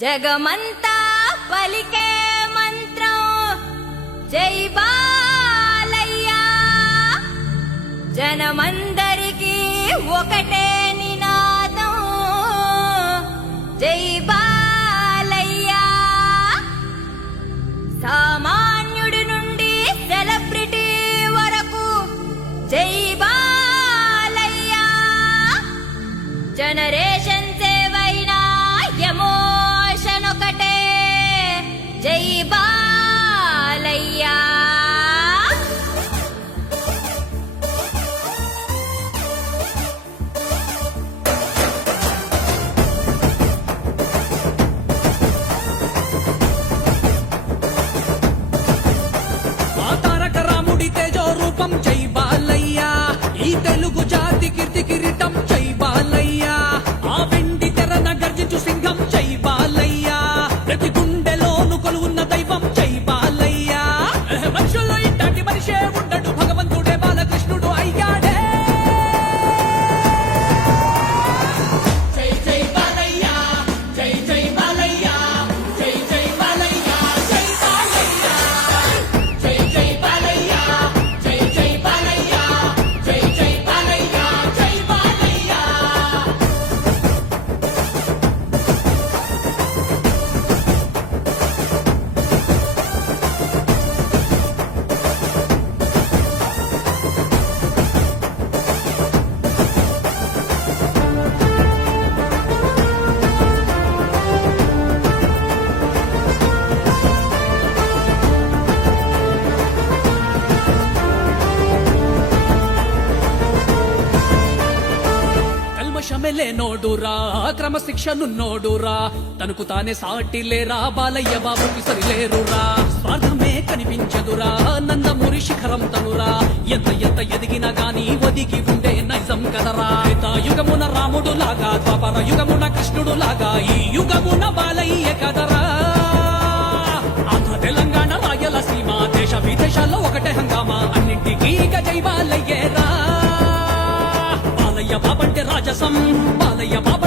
జగమంతా పలికే మంత్రం జై బాలయ్య, జనమందరికీ ఒకటే నినాదం జై బాలయ్య. సామాన్యుడి నుండి సెలబ్రిటీ వరకు జై బాలయ్య. జనరేషన్ సేవైనా ఎమోషన్ ఒకటే జై బాలయ్య. తారక రాముడి తేజో రూపం జై బాలయ్య, ఈ తెలుగు జాతి కీర్తి కిరీటం జై బాలయ్య. ఆ వెండి తెరన గర్జించు సింహం జై బాలయ్య, ప్రతి గుండెలోను కొలువున్న దైవం జై బాలయ్య. మనుషుల్లో ఇట్లాంటి మనిషే ఉండడు, భగవంతుడే బాలకృష్ణుడు అయ్యాడే. జై జై బాలయ్య, జై జై బాలయ్య, జై జై బాలయ్య, జై బాలయ్య. జై జై బాలయ్య, జై జై బాలయ్య, జై జై బాలయ్య, జై బాలయ్య. కల్మషమెలే నోడురా, క్రమశిక్షనున్నోడురా, తనకు తానే సాటి లేరా, బాలయ్య బాబుకి సరిలేరురా. స్వార్థమే కనిపించదురా, నందమూరి శిఖరం తనురా, ఎంత ఎంత ఎదిగినా గాని ఒదిగి ఉండే నైజం కదరా. యుగమున రాముడు లాగా, ద్వాపర యుగమున కృష్ణుడు లాగా, ఈ యుగమున బాలయ్య కదరా. ఆంధ్ర తెలంగాణ రాయలసీమ దేశ విదేశాల్లో ఒకటే హంగామా, అన్నింటికీ జై బాలయ్యేరా. బాలయ్య బాబంటే రాజసం, బాలయ్య బాబ